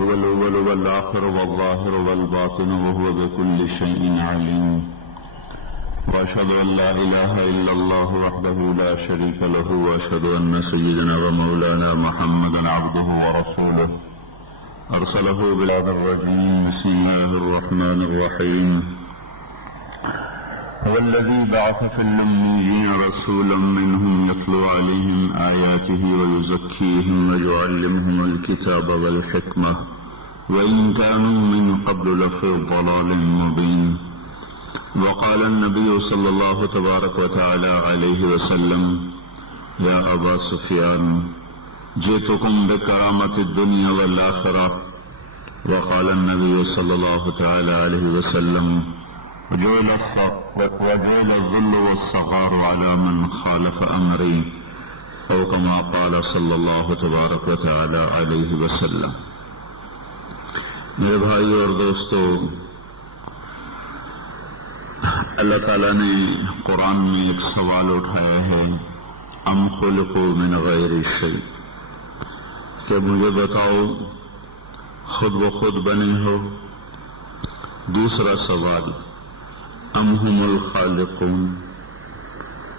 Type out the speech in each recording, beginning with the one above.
هو الأول والآخر والظاهر والباطن وهو بكل شيء عليم وأشهد أن لا إله إلا الله وحده لا شريك له وأشهد أن سيدنا ومولانا محمدا عبده ورسوله أرسله بالهدى الرجيم بسم الله الرحمن الرحيم هو الذي بعث في الأميين رسولا منهم يتلو عليهم آياته ويزكيهم ويعلمهم الكتاب والحكمة وإن كانوا من قبل لفي ضلال مبين وقال النبي صلى الله تبارك وتعالى عليه وسلم يا أبا سفيان جئتكم بكرامة الدنيا والآخرة وقال النبي صلى الله تعالى عليه وسلم وجعل الذل والصغار على من خالف أمري أو كما قال صلى الله تبارك وتعالى عليه وسلم. میرے بھائی اور دوستو، اللہ تعالیٰ نے قرآن میں ایک سوال اٹھایا ہے، ام خلقوا من غیر شیء، کہ مجھے بتاؤ خود بخود بنے ہو؟ دوسرا سوال ام هم الخالقون،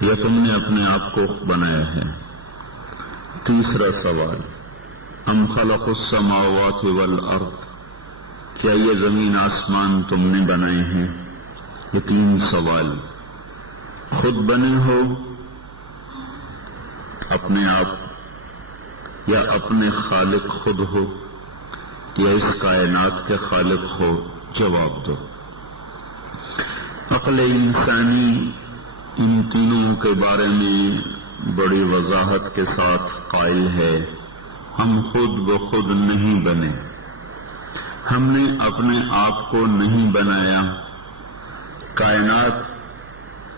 یا تم نے اپنے آپ کو بنایا ہے؟ تیسرا سوال ام خلق السماوات والارض، کیا یہ زمین آسمان تم نے بنائے ہیں؟ یہ تین سوال. خود بنے ہو اپنے آپ، یا اپنے خالق خود ہو، یا اس کائنات کے خالق ہو؟ جواب دو. عقل انسانی ان تینوں کے بارے میں بڑی وضاحت کے ساتھ قائل ہے، ہم خود بخود نہیں بنے، ہم نے اپنے آپ کو نہیں بنایا. کائنات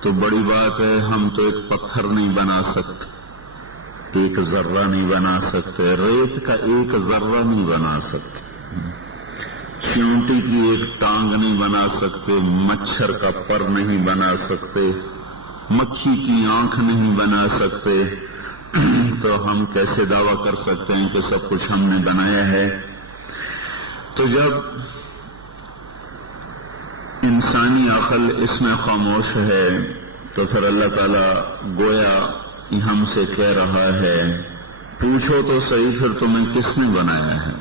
تو بڑی بات ہے، ہم تو ایک پتھر نہیں بنا سکتے، ایک ذرہ نہیں بنا سکتے، ریت کا ایک ذرہ نہیں بنا سکتے، چیونٹی کی ایک ٹانگ نہیں بنا سکتے، مچھر کا پر نہیں بنا سکتے، مکھی کی آنکھ نہیں بنا سکتے، تو ہم کیسے دعویٰ کر سکتے ہیں کہ سب کچھ ہم نے بنایا ہے؟ تو جب انسانی عقل اس میں خاموش ہے تو پھر اللہ تعالیٰ گویا ہم سے کہہ رہا ہے پوچھو تو صحیح، پھر تمہیں کس نے بنایا ہے؟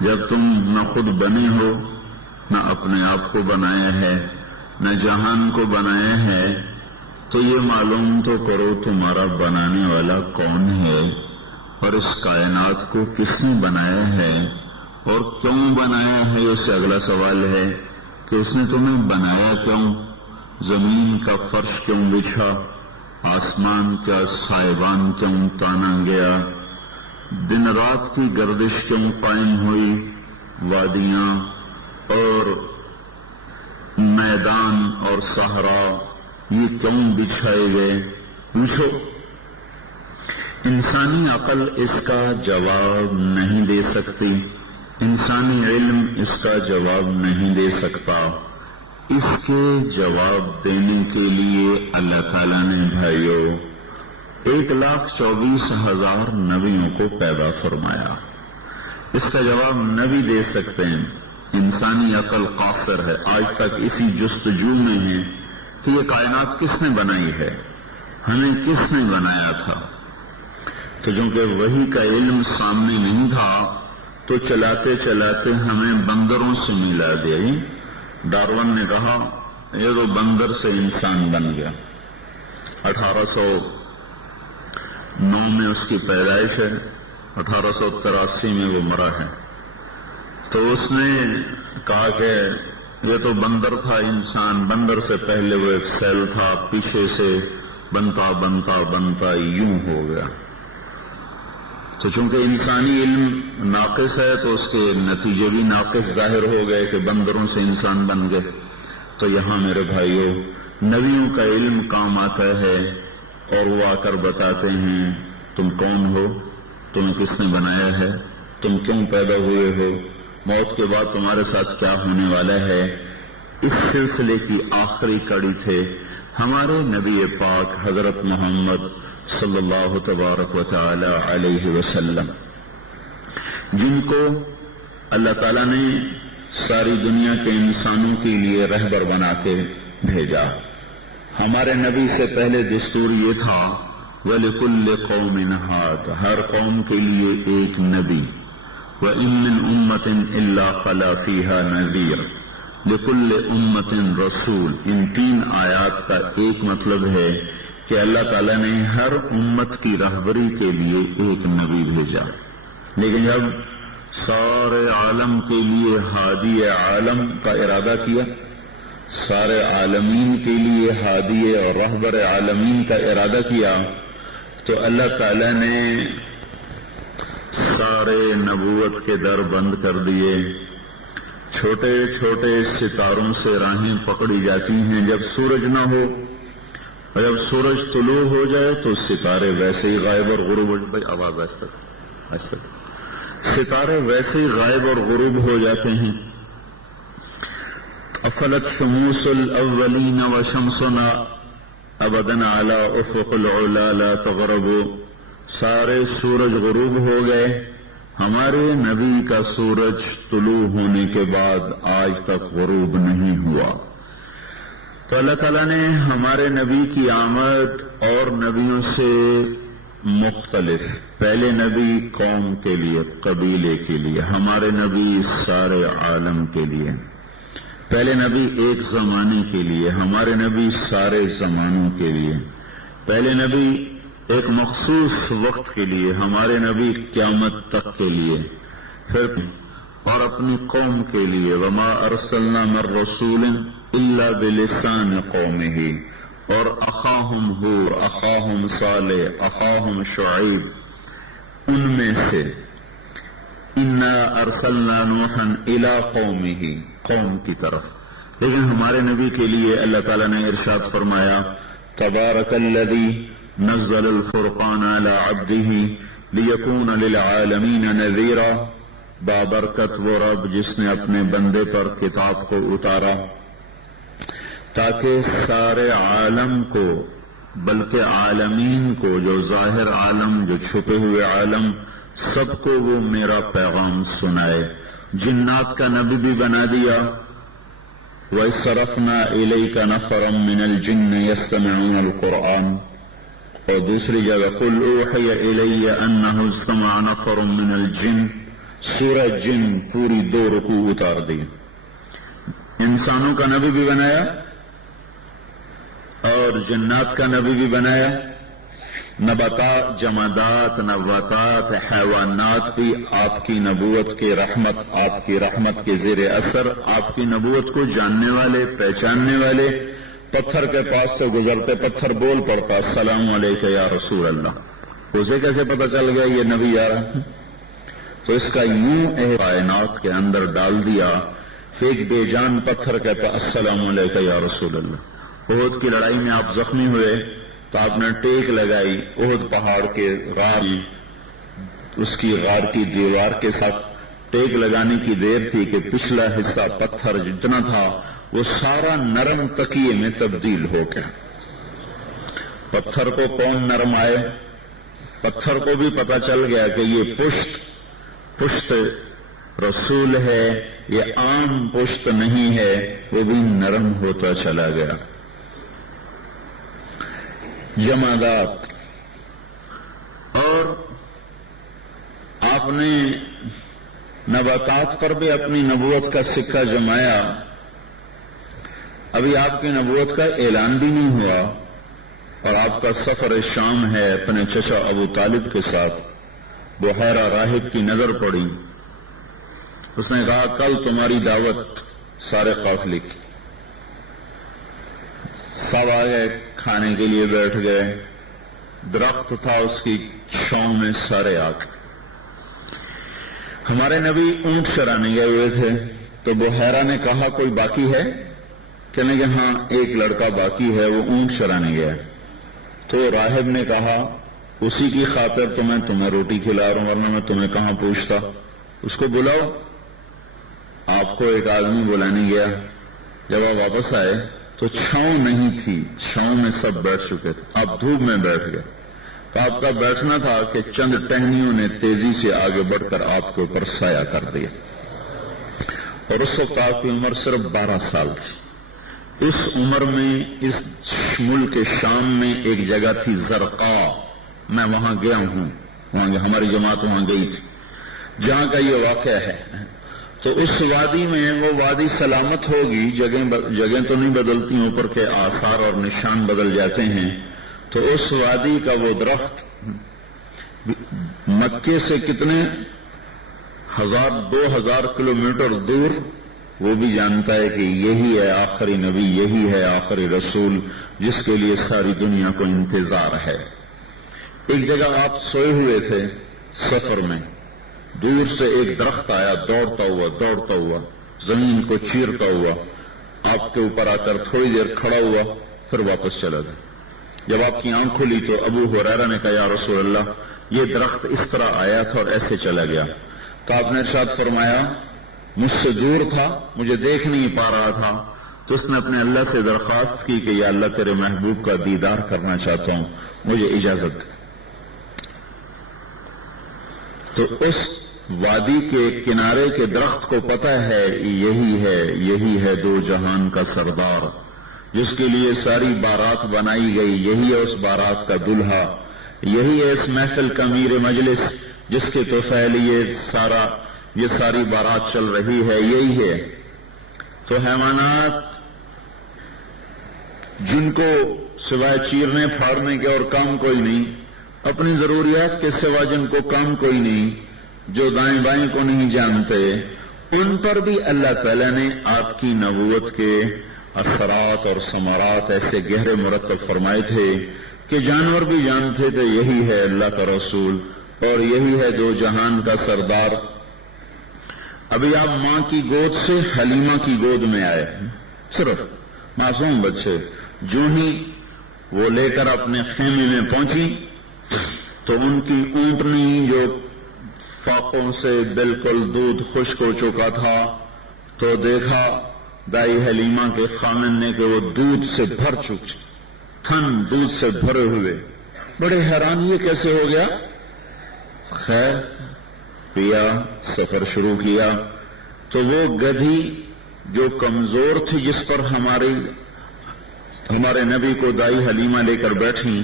جب تم نہ خود بنے ہو، نہ اپنے آپ کو بنایا ہے، نہ جہان کو بنایا ہے، تو یہ معلوم تو کرو تمہارا بنانے والا کون ہے، اور اس کائنات کو کس نے بنایا ہے اور کیوں بنایا ہے؟ اس سے اگلا سوال ہے کہ اس نے تمہیں بنایا کیوں؟ زمین کا فرش کیوں بچھا؟ آسمان کا سائبان کیوں تانا گیا؟ دن رات کی گردش کیوں قائم ہوئی؟ وادیاں اور میدان اور صحرا یہ کیوں بچھائے گئے؟ پوچھو. انسانی عقل اس کا جواب نہیں دے سکتی، انسانی علم اس کا جواب نہیں دے سکتا. اس کے جواب دینے کے لیے اللہ تعالیٰ نے بھائیو 1,24,000 نبیوں کو پیدا فرمایا. اس کا جواب نبی دے سکتے ہیں. انسانی عقل قاصر ہے، آج تک اسی جستجو میں ہے کہ یہ کائنات کس نے بنائی ہے، ہمیں کس نے بنایا تھا. تو چونکہ وہی کا علم سامنے نہیں تھا تو چلاتے چلاتے ہمیں بندروں سے ملا دیا. ڈارون نے کہا یہ تو بندر سے انسان بن گیا. 1809 میں اس کی پیدائش ہے، 1883 میں وہ مرا ہے. تو اس نے کہا کہ یہ تو بندر تھا انسان، بندر سے پہلے وہ ایک سیل تھا، پیچھے سے بنتا بنتا بنتا یوں ہو گیا. تو چونکہ انسانی علم ناقص ہے تو اس کے نتیجے بھی ناقص ظاہر ہو گئے کہ بندروں سے انسان بن گئے. تو یہاں میرے بھائیوں نبیوں کا علم کام آتا ہے اور وہ آ کر بتاتے ہیں تم کون ہو، تمہیں کس نے بنایا ہے، تم کیوں پیدا ہوئے ہو، موت کے بعد تمہارے ساتھ کیا ہونے والا ہے. اس سلسلے کی آخری کڑی تھے ہمارے نبی پاک حضرت محمد صلی اللہ تبارک و تعالی علیہ وسلم، جن کو اللہ تعالیٰ نے ساری دنیا کے انسانوں کے لیے رہبر بنا کے بھیجا. ہمارے نبی سے پہلے دستور یہ تھا وَلِكُلِّ قَوْمٍ هَادٍ، ہر قوم کے لیے ایک نبی. وَإِن مِّنْ أُمَّةٍ إِلَّا خَلَا فِيهَا نَذِيرٌ لِكُلِّ أُمَّةٍ رَسُولٌ. ان 3 آیات کا ایک مطلب ہے کہ اللہ تعالیٰ نے ہر امت کی رہبری کے لیے ایک نبی بھیجا. لیکن جب سارے عالم کے لیے ہادی عالم کا ارادہ کیا، سارے عالمین کے لیے ہادی اور رہبر عالمین کا ارادہ کیا، تو اللہ تعالیٰ نے سارے نبوت کے در بند کر دیے. چھوٹے چھوٹے ستاروں سے راہیں پکڑی جاتی ہیں جب سورج نہ ہو، اور جب سورج طلوع ہو جائے تو ستارے ویسے ہی غائب اور غروب ہو جائے. آواز ایسا ستارے ویسے ہی غائب اور غروب ہو جاتے ہیں. افلت شموس الاولین وشمسنا ابدا علی افق العلا لا تغرب. سارے سورج غروب ہو گئے، ہمارے نبی کا سورج طلوع ہونے کے بعد آج تک غروب نہیں ہوا. تو اللہ تعالیٰ نے ہمارے نبی کی آمد اور نبیوں سے مختلف، پہلے نبی قوم کے لیے، قبیلے کے لیے، ہمارے نبی سارے عالم کے لیے. پہلے نبی ایک زمانے کے لیے، ہمارے نبی سارے زمانوں کے لیے. پہلے نبی ایک مخصوص وقت کے لیے، ہمارے نبی قیامت تک کے لیے. پھر اور اپنی قوم کے لیے وما ارسلنا من رسول الا بلسان قومه، اور اخاہم ہود، اخاہم صالح، اخاہم شعیب، ان میں سے انا ارسلنا نوحا الى قومه، قوم کی طرف. لیکن ہمارے نبی کے لیے اللہ تعالیٰ نے ارشاد فرمایا تبارک الذی نزل الفرقان على عبده ليكون للعالمین نذیرا. بابرکت وہ رب جس نے اپنے بندے پر کتاب کو اتارا تاکہ سارے عالم کو، بلکہ عالمین کو، جو ظاہر عالم، جو چھپے ہوئے عالم، سب کو وہ میرا پیغام سنائے. جنات کا نبی بھی بنا دیا. وَإِصْرَفْنَا إِلَيْكَ نَفَرًا مِّنَ الْجِنِّ يَسْتَمِعُونَ الْقُرْآنَ، اور دوسری جگہ قُلْ أُوحِيَ إِلَيَّ أَنَّهُ اسْتَمَعَ نَفَرٌ مِّنَ الْجِنِّ. سورہ جن پوری 2 رکوع اتار دی. انسانوں کا نبی بھی بنایا اور جنات کا نبی بھی بنایا. نباتات، جمادات، نباتات، حیوانات بھی آپ کی نبوت کے رحمت، آپ کی رحمت کے زیر اثر، آپ کی نبوت کو جاننے والے، پہچاننے والے. پتھر کے پاس سے گزرتے پتھر بول پڑتا السلام علیکم یا رسول اللہ. اسے کیسے پتہ چل گیا یہ نبی آ رہا؟ تو اس کا یوں کائنات کے اندر ڈال دیا. ایک بے جان پتھر کہتا السلام علیکم یا رسول اللہ. احد کی لڑائی میں آپ زخمی ہوئے تو آپ نے ٹیک لگائی. احد پہاڑ کے غار، اس کی غار کی دیوار کے ساتھ ٹیک لگانے کی دیر تھی کہ پچھلا حصہ پتھر جتنا تھا وہ سارا نرم تکیے میں تبدیل ہو گیا. پتھر کو کون نرم آئے؟ پتھر کو بھی پتا چل گیا کہ یہ پشت رسول ہے، یہ عام پشت نہیں ہے. وہ بھی نرم ہوتا چلا گیا. جمادات، اور آپ نے نباتات پر بھی اپنی نبوت کا سکہ جمایا. ابھی آپ کی نبوت کا اعلان بھی نہیں ہوا اور آپ کا سفر شام ہے اپنے چچا ابو طالب کے ساتھ. بحیرہ راہب کی نظر پڑی. اس نے کہا کل تمہاری دعوت سارے قافلے کی. سب آ گئے، کھانے کے لیے بیٹھ گئے. درخت تھا، اس کی چھاؤں میں سارے آ گئے. ہمارے نبی اونٹ چرانے گئے ہوئے تھے تو بحیرہ نے کہا کوئی باقی ہے؟ کہنے کہ ہاں ایک لڑکا باقی ہے، وہ اونٹ چرانے گیا. تو راہب نے کہا اسی کی خاطر تو میں تمہیں روٹی کھلا رہا ہوں، ورنہ میں تمہیں کہاں پوچھتا. اس کو بلاؤ. آپ کو ایک آدمی بلانے گیا. جب آپ واپس آئے تو چھاؤں نہیں تھی، چھاؤں میں سب بیٹھ چکے تھے. آپ دھوپ میں بیٹھ گئے. تو آپ کا بیٹھنا تھا کہ چند ٹہنیوں نے تیزی سے آگے بڑھ کر آپ کے اوپر سایہ کر دیا. اور اس وقت آپ کی عمر صرف 12 سال تھی. اس عمر میں اس ملک شام میں ایک جگہ تھی زرقا، میں وہاں گیا ہوں، وہاں ہماری جماعت وہاں گئی تھی، جہاں کا یہ واقعہ ہے. تو اس وادی میں، وہ وادی سلامت ہوگی، جگہیں تو نہیں بدلتی، اوپر کے آثار اور نشان بدل جاتے ہیں. تو اس وادی کا وہ درخت مکے سے کتنے 1000-2000 کلومیٹر دور، وہ بھی جانتا ہے کہ یہی ہے آخری نبی، یہی ہے آخری رسول جس کے لیے ساری دنیا کو انتظار ہے. ایک جگہ آپ سوئے ہوئے تھے سفر میں، دور سے ایک درخت آیا دوڑتا ہوا زمین کو چیرتا ہوا، آپ کے اوپر آ کر تھوڑی دیر کھڑا ہوا، پھر واپس چلا گیا. جب آپ کی آنکھ کھلی تو ابو ہریرہ نے کہا یا رسول اللہ، یہ درخت اس طرح آیا تھا اور ایسے چلا گیا. تو آپ نے ارشاد فرمایا مجھ سے دور تھا، مجھے دیکھ نہیں پا رہا تھا. تو اس نے اپنے اللہ سے درخواست کی کہ یا اللہ تیرے محبوب کا دیدار کرنا چاہتا ہوں، مجھے اجازت دے. تو اس وادی کے کنارے کے درخت کو پتہ ہے یہی ہے دو جہان کا سردار، جس کے لیے ساری بارات بنائی گئی، یہی ہے اس بارات کا دلہا، یہی ہے اس محفل کا میر مجلس جس کے توفیل یہ ساری بارات چل رہی ہے، یہی ہے. تو حیوانات جن کو سوائے چیرنے پھاڑنے کے اور کام کوئی نہیں، اپنی ضروریات کے سوا جن کو کام کوئی نہیں، جو دائیں بائیں کو نہیں جانتے، ان پر بھی اللہ تعالیٰ نے آپ کی نبوت کے اثرات اور ثمرات ایسے گہرے مرتب فرمائے تھے کہ جانور بھی جانتے تھے یہی ہے اللہ کا رسول اور یہی ہے دو جہان کا سردار. ابھی آپ ماں کی گود سے حلیمہ کی گود میں آئے، صرف معصوم بچے، جو ہی وہ لے کر اپنے خیمے میں پہنچی تو ان کی اونٹنی جو فاقوں سے بالکل دودھ خشک ہو چکا تھا، تو دیکھا دائی حلیمہ کے خامن نے کہ وہ دودھ سے بھر چکے، تھن دودھ سے بھرے ہوئے. بڑے حیران یہ کیسے ہو گیا؟ خیر پیا، سفر شروع کیا. تو وہ گدھی جو کمزور تھی، جس پر ہمارے نبی کو دائی حلیمہ لے کر بیٹھی،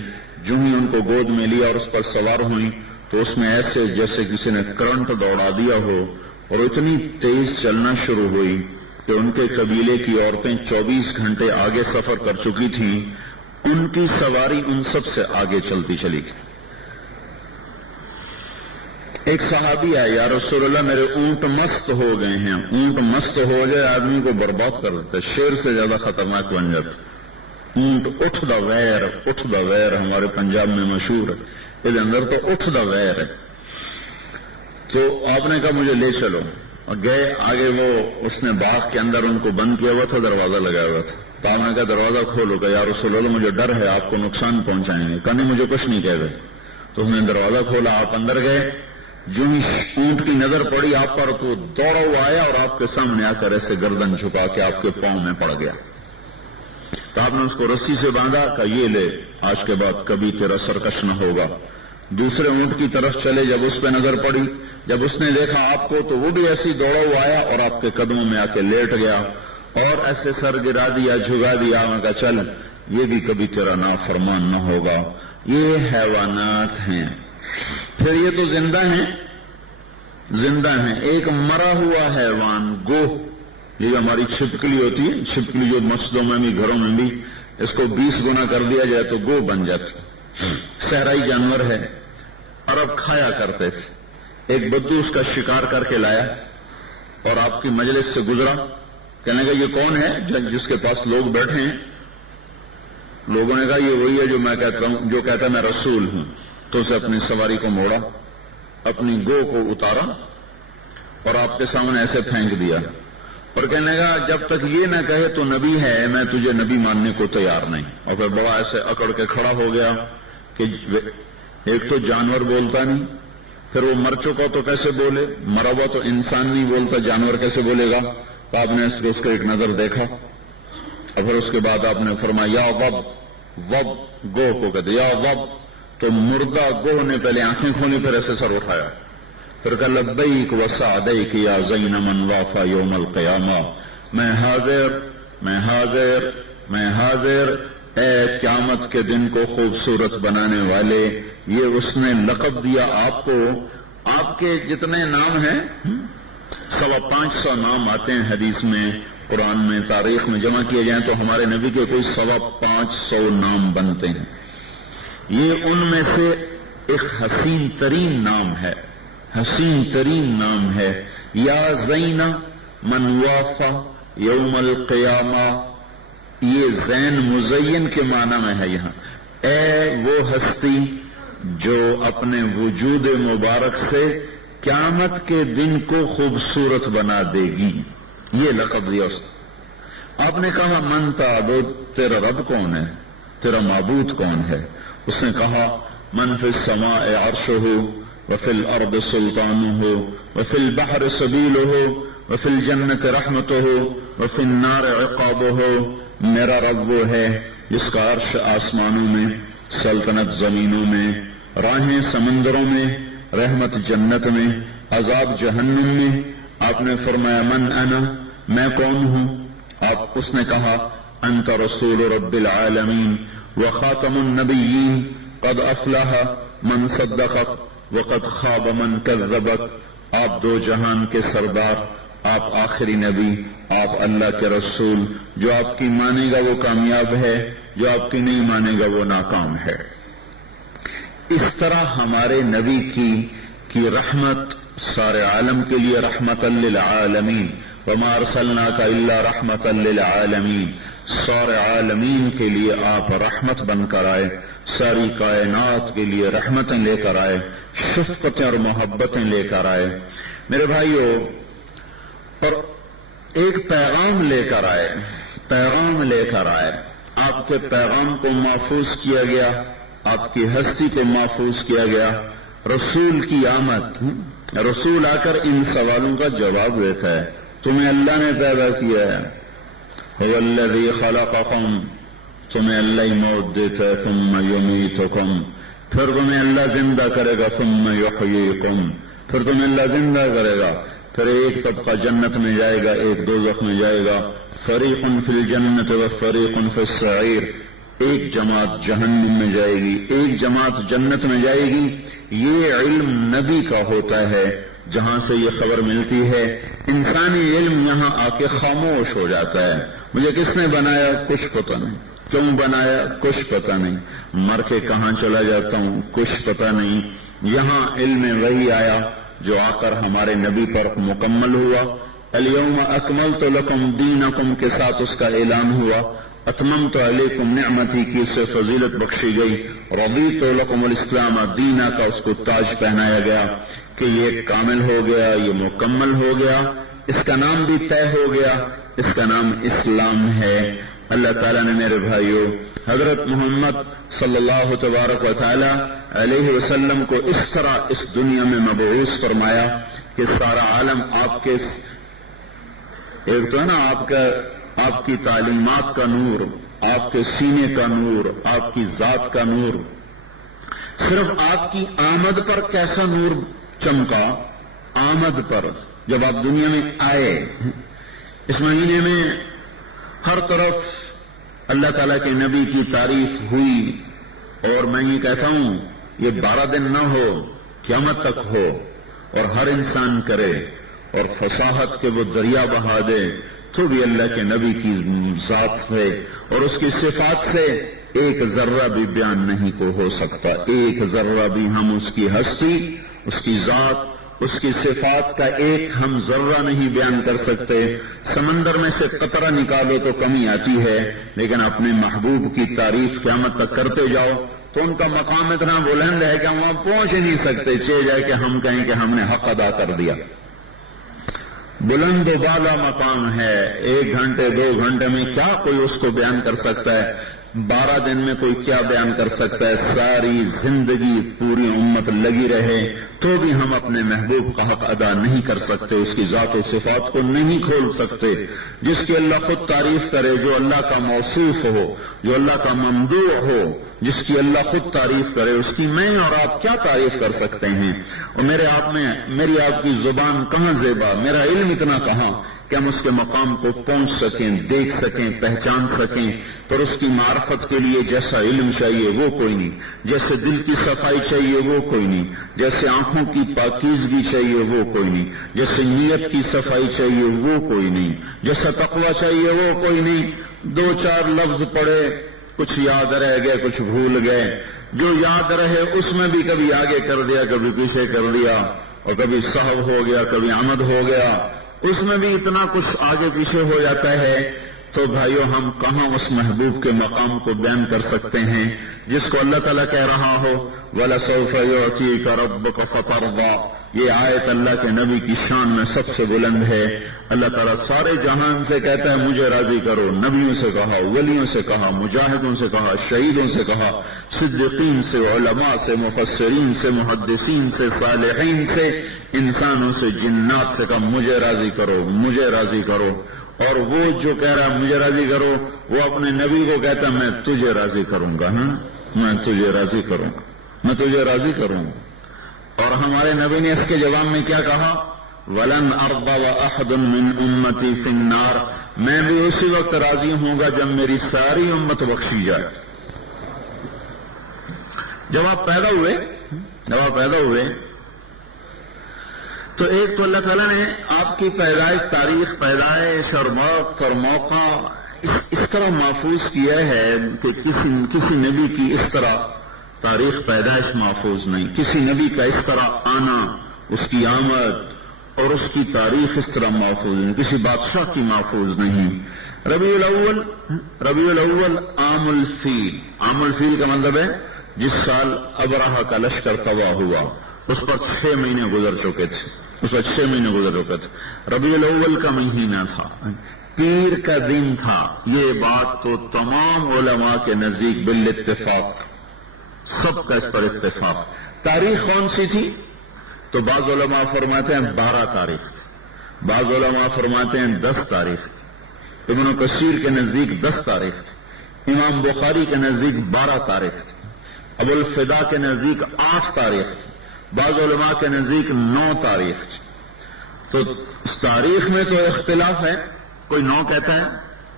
جو ہی ان کو گود میں لیا اور اس پر سوار ہوئی تو اس میں ایسے جیسے کسی نے کرنٹ دوڑا دیا ہو، اور اتنی تیز چلنا شروع ہوئی کہ ان کے قبیلے کی عورتیں 24 گھنٹے آگے سفر کر چکی تھیں، ان کی سواری ان سب سے آگے چلتی چلی گئی. ایک صحابی آئے، یا رسول اللہ میرے اونٹ مست ہو گئے ہیں. اونٹ مست ہو جائے آدمی کو برباد کر دیتا، شیر سے زیادہ خطرناک بن جاتا. اونٹ اٹھ دا ویر ہمارے پنجاب میں مشہور ہے، اس اندر تو اٹھ دا ویر ہے. تو آپ نے کہا مجھے لے چلو، اور گئے آگے. وہ اس نے باغ کے اندر ان کو بند کیا ہوا تھا، دروازہ لگایا ہوا تھا. تو آپ نے کہا دروازہ کھولو. کہ یا رسول اللہ مجھے ڈر ہے، آپ کو نقصان پہنچائیں گے. کہا نہیں مجھے کچھ نہیں کہہ گئے. تو اس نے دروازہ کھولا، آپ اندر گئے. جو ہی اونٹ کی نظر پڑی آپ پر تو دوڑا ہوا آیا اور آپ کے سامنے آ کر ایسے گردن جھکا کے آپ کے پاؤں میں پڑ گیا. تو آپ نے اس کو رسی سے باندھا کہ یہ لے، آج کے بعد کبھی تیرا سرکش نہ ہوگا. دوسرے اونٹ کی طرف چلے، جب اس پہ نظر پڑی، جب اس نے دیکھا آپ کو تو وہ بھی ایسی دوڑا ہوا آیا اور آپ کے قدموں میں آ کے لیٹ گیا اور ایسے سر گرا دیا، جھگا دیا. میں کہا چل یہ بھی کبھی تیرا نافرمان نہ ہوگا. یہ حیوانات ہیں. پھر یہ تو زندہ ہیں. ایک مرا ہوا حیوان گوہ، یہ جو ہماری چھپکلی ہوتی ہے، چھپکلی جو مسجدوں میں بھی گھروں میں بھی، اس کو 20 گنا کر دیا جائے تو گوہ بن جاتی. صحرائی جانور ہے، عرب کھایا کرتے تھے. ایک بدو اس کا شکار کر کے لایا اور آپ کی مجلس سے گزرا. کہنے کا یہ کون ہے جس کے پاس لوگ بیٹھے ہیں؟ لوگوں نے کہا یہ وہی ہے جو میں کہتا ہوں، جو کہتا میں رسول ہوں. تو اسے اپنی سواری کو موڑا، اپنی گو کو اتارا اور آپ کے سامنے ایسے پھینک دیا اور کہنے کا جب تک یہ نہ کہے تو نبی ہے، میں تجھے نبی ماننے کو تیار نہیں. اور پھر بڑا ایسے اکڑ کے کھڑا ہو گیا کہ ایک تو جانور بولتا نہیں، پھر وہ مر چکا تو کیسے بولے؟ مرا ہوا تو انسان نہیں بولتا، جانور کیسے بولے گا؟ تو آپ نے اس کو ایک نظر دیکھا اور پھر اس کے بعد آپ نے فرمایا یا وب گو کو کہتے یا وب. تو مردہ گوہ نے پہلے آنکھیں کھولی، پھر ایسے سر اٹھایا پھر کہا لبیک وسعدیک یا زین من وافا یوم القیامہ، میں حاضر میں حاضر میں حاضر، اے قیامت کے دن کو خوبصورت بنانے والے۔ یہ اس نے لقب دیا آپ کو۔ آپ کے جتنے نام ہیں 525 نام آتے ہیں حدیث میں، قرآن میں، تاریخ میں جمع کیے جائیں تو ہمارے نبی کے کوئی 525 نام بنتے ہیں۔ یہ ان میں سے ایک حسین ترین نام ہے، حسین ترین نام ہے، یا زین من وافا یوم القیامہ۔ یہ زین مزین کے معنی میں ہے یہاں، اے وہ ہستی جو اپنے وجود مبارک سے قیامت کے دن کو خوبصورت بنا دے گی، یہ لقب دیا اس نے۔ آپ نے کہا من تعبد، تیرا رب کون ہے، تیرا معبود کون ہے؟ اس نے کہا من فی السماء عرشہ وفی الارض سلطانہ وفی البحر سبیلہ وفی الجنت رحمتہ وفی النار عقابہ۔ میرا رب وہ ہے جس کا عرش آسمانوں میں، سلطنت زمینوں میں، راہیں سمندروں میں، رحمت جنت میں، عذاب جہنم میں۔ آپ نے فرمایا من انا، میں کون ہوں؟ اس نے کہا انت رسول رب العالمین وخاتم النبیین، قد افلح من صدقک وقد خواب من کذبک۔ آپ دو جہان کے سردار، آپ آخری نبی، آپ اللہ کے رسول، جو آپ کی مانے گا وہ کامیاب ہے، جو آپ کی نہیں مانے گا وہ ناکام ہے۔ اس طرح ہمارے نبی کی رحمت سارے عالم کے لیے رحمت للعالمین، وما ارسلناک الا رحمت للعالمین، سارے عالمین کے لیے آپ رحمت بن کر آئے، ساری کائنات کے لیے رحمتیں لے کر آئے، شفقتیں اور محبتیں لے کر آئے۔ میرے بھائیوں، اور ایک پیغام لے کر آئے، پیغام لے کر آئے۔ آپ کے پیغام کو محفوظ کیا گیا، آپ کی ہستی کو محفوظ کیا گیا۔ رسول کی آمد، رسول آ کر ان سوالوں کا جواب دیتا ہے۔ تمہیں اللہ نے پیدا کیا ہے، هو الذی خلقکم، تمہیں اللہ ہی موت دیتا ہے، ثم یمیتکم، پھر تمہیں اللہ زندہ کرے گا، ثم یحییکم، پھر تمہیں اللہ زندہ کرے گا۔ پھر ایک طبقہ جنت میں جائے گا، ایک دوزخ میں جائے گا، فریق فی الجنت و فریق فی السعیر، ایک جماعت جہنم میں جائے گی، ایک جماعت جنت میں جائے گی۔ یہ علم نبی کا ہوتا ہے، جہاں سے یہ خبر ملتی ہے۔ انسانی علم یہاں آ کے خاموش ہو جاتا ہے، مجھے کس نے بنایا کچھ پتہ نہیں، کیوں بنایا کچھ پتہ نہیں، مر کے کہاں چلا جاتا ہوں کچھ پتہ نہیں۔ یہاں علم وحی آیا جو آ کر ہمارے نبی پر مکمل ہوا۔ الیوم اکملت لکم دینکم کے ساتھ اس کا اعلان ہوا، اتممت علیکم نعمتی کی سے فضیلت بخشی گئی، رضیت لکم الاسلام دینا کا اس کو تاج پہنایا گیا کہ یہ کامل ہو گیا، یہ مکمل ہو گیا، اس کا نام بھی طے ہو گیا، اس کا نام اسلام ہے۔ اللہ تعالیٰ نے میرے بھائیوں حضرت محمد صلی اللہ تبارک و تعالی علیہ وسلم کو اس طرح اس دنیا میں مبعوث فرمایا کہ سارا عالم آپ کے، ایک تو ہے نا آپ کی تعلیمات کا نور، آپ کے سینے کا نور، آپ کی ذات کا نور، صرف آپ کی آمد پر کیسا نور چمکا، آمد پر جب آپ دنیا میں آئے۔ اس مہینے میں ہر طرف اللہ تعالیٰ کے نبی کی تعریف ہوئی، اور میں یہ کہتا ہوں یہ 12 دن نہ ہو، قیامت تک ہو، اور ہر انسان کرے اور فصاحت کے وہ دریا بہا دے، تو بھی اللہ کے نبی کی ذات سے اور اس کی صفات سے ایک ذرہ بھی بیان نہیں کو ہو سکتا، ایک ذرہ بھی ہم اس کی ہستی، اس کی ذات، اس کی صفات کا ایک ہم ذرہ نہیں بیان کر سکتے۔ سمندر میں سے قطرہ نکالو تو کمی آتی ہے، لیکن اپنے محبوب کی تعریف قیامت تک کرتے جاؤ تو ان کا مقام اتنا بلند ہے کہ ہم وہاں پہنچ ہی نہیں سکتے، چاہے جائے کہ ہم کہیں کہ ہم نے حق ادا کر دیا۔ بلند و بالا مقام ہے، 1 گھنٹے 2 گھنٹے میں کیا کوئی اس کو بیان کر سکتا ہے، 12 دن میں کوئی کیا بیان کر سکتا ہے، ساری زندگی پوری امت لگی رہے تو بھی ہم اپنے محبوب کا حق ادا نہیں کر سکتے، اس کی ذات و صفات کو نہیں کھول سکتے، جس کی اللہ خود تعریف کرے، جو اللہ کا موصوف ہو، جو اللہ کا ممدوح ہو، جس کی اللہ خود تعریف کرے، اس کی میں اور آپ کیا تعریف کر سکتے ہیں؟ اور میری آپ کی زبان کہاں زیبا، میرا علم اتنا کہاں کہ ہم اس کے مقام کو پہنچ سکیں، دیکھ سکیں، پہچان سکیں۔ پر اس کی معرفت کے لیے جیسا علم چاہیے وہ کوئی نہیں، جیسے دل کی صفائی چاہیے وہ کوئی نہیں، جیسے آنکھوں کی پاکیزگی چاہیے وہ کوئی نہیں، جیسے نیت کی صفائی چاہیے وہ کوئی نہیں، جیسا تقویٰ چاہیے وہ کوئی نہیں۔ 2-4 لفظ پڑھے، کچھ یاد رہ گئے، کچھ بھول گئے، جو یاد رہے اس میں بھی کبھی آگے کر دیا، کبھی پیچھے کر دیا، اور کبھی سہو ہو گیا، کبھی عمد ہو گیا، اس میں بھی اتنا کچھ آگے پیچھے ہو جاتا ہے۔ تو بھائیو، ہم کہاں اس محبوب کے مقام کو بیان کر سکتے ہیں جس کو اللہ تعالیٰ کہہ رہا ہو وَلَسَوْفَ يُعْطِيكَ رَبُّكَ فَتَرْضَىٰ۔ یہ آیت اللہ کے نبی کی شان میں سب سے بلند ہے۔ اللہ تعالیٰ سارے جہان سے کہتا ہے مجھے راضی کرو، نبیوں سے کہا، ولیوں سے کہا، مجاہدوں سے کہا، شہیدوں سے کہا، صدیقین سے، علماء سے، مفسرین سے، محدثین سے، صالحین سے، انسانوں سے، جنات سے کہا مجھے راضی کرو، مجھے راضی کرو۔ اور وہ جو کہہ رہا ہے مجھے راضی کرو، وہ اپنے نبی کو کہتا ہے میں تجھے راضی کروں گا، میں تجھے راضی کروں گا، میں تجھے راضی کروں گا۔ اور ہمارے نبی نے اس کے جواب میں کیا کہا؟ وَلَنْ أَرْضَ وَأَحَدٌ مِّنْ أُمَّتِي فِي النَّارِ، میں بھی اسی وقت راضی ہوں گا جب میری ساری امت بخشی جائے۔ جب آپ پیدا ہوئے تو ایک تو اللہ تعالیٰ نے آپ کی پیدائش، تاریخ پیدائش اور وقت اور موقع اس طرح محفوظ کیا ہے کہ کسی نبی کی اس طرح تاریخ پیدائش محفوظ نہیں، کسی نبی کا اس طرح آنا، اس کی آمد اور اس کی تاریخ اس طرح محفوظ نہیں، کسی بادشاہ کی محفوظ نہیں۔ ربیع الاول عام الفیل کا مطلب ہے جس سال ابرہہ کا لشکر تباہ ہوا، اس پر 6 مہینے گزر چکے تھے، ربیع الاول کا مہینہ تھا، پیر کا دن تھا۔ یہ بات تو تمام علماء کے نزدیک بالاتفاق، سب کا اس پر اتفاق۔ تاریخ کون سی تھی؟ تو بعض علماء فرماتے ہیں 12 تاریخ تھی، بعض علماء فرماتے ہیں 10 تاریخ تھی، ابن کثیر کے نزدیک 10 تاریخ تھی، امام بخاری کے نزدیک 12 تاریخ تھی، ابو الفدا کے نزدیک 8 تاریخ تھی، بعض علماء کے نزدیک 9 تاریخ تھی۔ تو اس تاریخ میں تو اختلاف ہے، کوئی 9 کہتا ہے،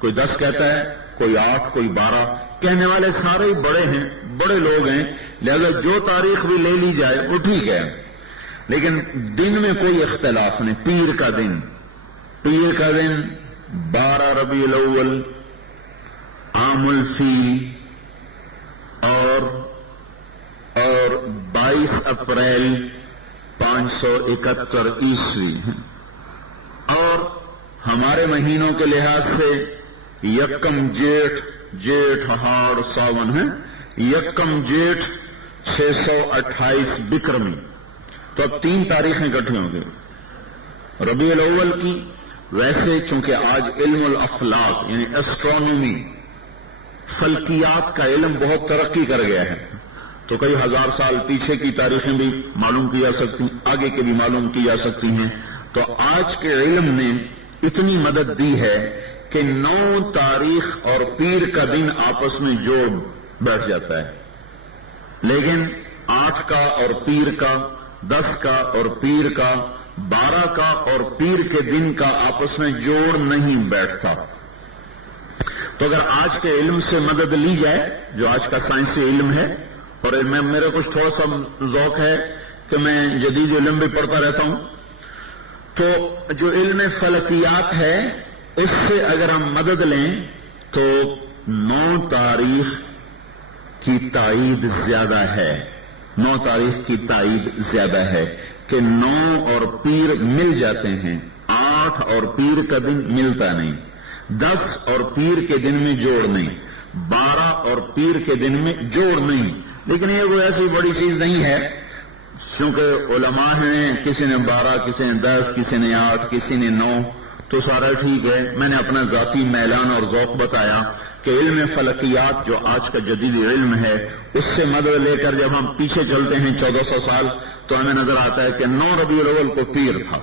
کوئی 10 کہتا ہے، کوئی 8، کوئی 12، کہنے والے سارے ہی بڑے ہیں، بڑے لوگ ہیں، لہذا جو تاریخ بھی لے لی جائے وہ ٹھیک ہے، لیکن دن میں کوئی اختلاف نہیں۔ پیر کا دن 12 ربیع الاول عام الفیل اور 22 اپریل 571 عیسوی، اور ہمارے مہینوں کے لحاظ سے یکم جیٹھ ہاڑ ساون ہے، یکم جیٹھ 628 بکرمی۔ تو اب 3 تاریخیں اکٹھی ہوں گی ربیع الاول کی۔ ویسے چونکہ آج علم الافلاک یعنی ایسٹرونومی، فلکیات کا علم بہت ترقی کر گیا ہے، تو کئی ہزار سال پیچھے کی تاریخیں بھی معلوم کی جا سکتی ہیں، آگے کے بھی معلوم کی جا سکتی ہیں۔ تو آج کے علم نے اتنی مدد دی ہے کہ 9 تاریخ اور پیر کا دن آپس میں جوڑ بیٹھ جاتا ہے، لیکن 8 کا اور پیر کا، 10 کا اور پیر کا، 12 کا اور پیر کے دن کا آپس میں جوڑ نہیں بیٹھتا۔ تو اگر آج کے علم سے مدد لی جائے، جو آج کا سائنسی علم ہے، اور میرے کچھ تھوڑا سا ذوق ہے کہ میں جدید علم بھی پڑھتا رہتا ہوں، تو جو علم فلکیات ہے اس سے اگر ہم مدد لیں تو 9 تاریخ کی تائید زیادہ ہے، 9 تاریخ کی تائید زیادہ ہے کہ 9 اور پیر مل جاتے ہیں، 8 اور پیر کا دن ملتا نہیں، 10 اور پیر کے دن میں جوڑ نہیں، 12 اور پیر کے دن میں جوڑ نہیں۔ لیکن یہ کوئی ایسی بڑی چیز نہیں ہے، کیونکہ علماء ہیں، کسی نے 12، کسی نے 10، کسی نے 8، کسی نے 9، تو سارا ٹھیک ہے۔ میں نے اپنا ذاتی میلان اور ذوق بتایا کہ علم فلکیات جو آج کا جدید علم ہے اس سے مدد لے کر جب ہم پیچھے چلتے ہیں 1400 سال تو ہمیں نظر آتا ہے کہ 9 ربیع الاول کو پیر تھا،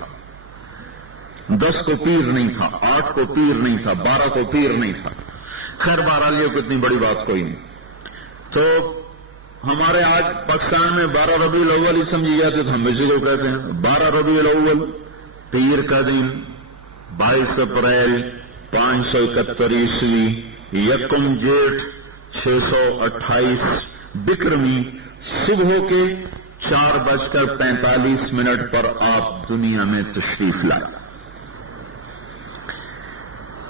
10 کو پیر نہیں تھا، 8 کو پیر نہیں تھا، 12 کو پیر نہیں تھا، خیر بہرحال یہ کتنی بڑی بات کوئی نہیں. تو ہمارے آج پاکستان میں 12 ربیع الاول ہی سمجھی جاتی تو ہم اسی کو کہتے ہیں 12 ربیع الاول پیر کا دن 22 اپریل 571 عیسوی یکم جیٹھ 628 بکرمی صبح کے 4:45 پر آپ دنیا میں تشریف لائے.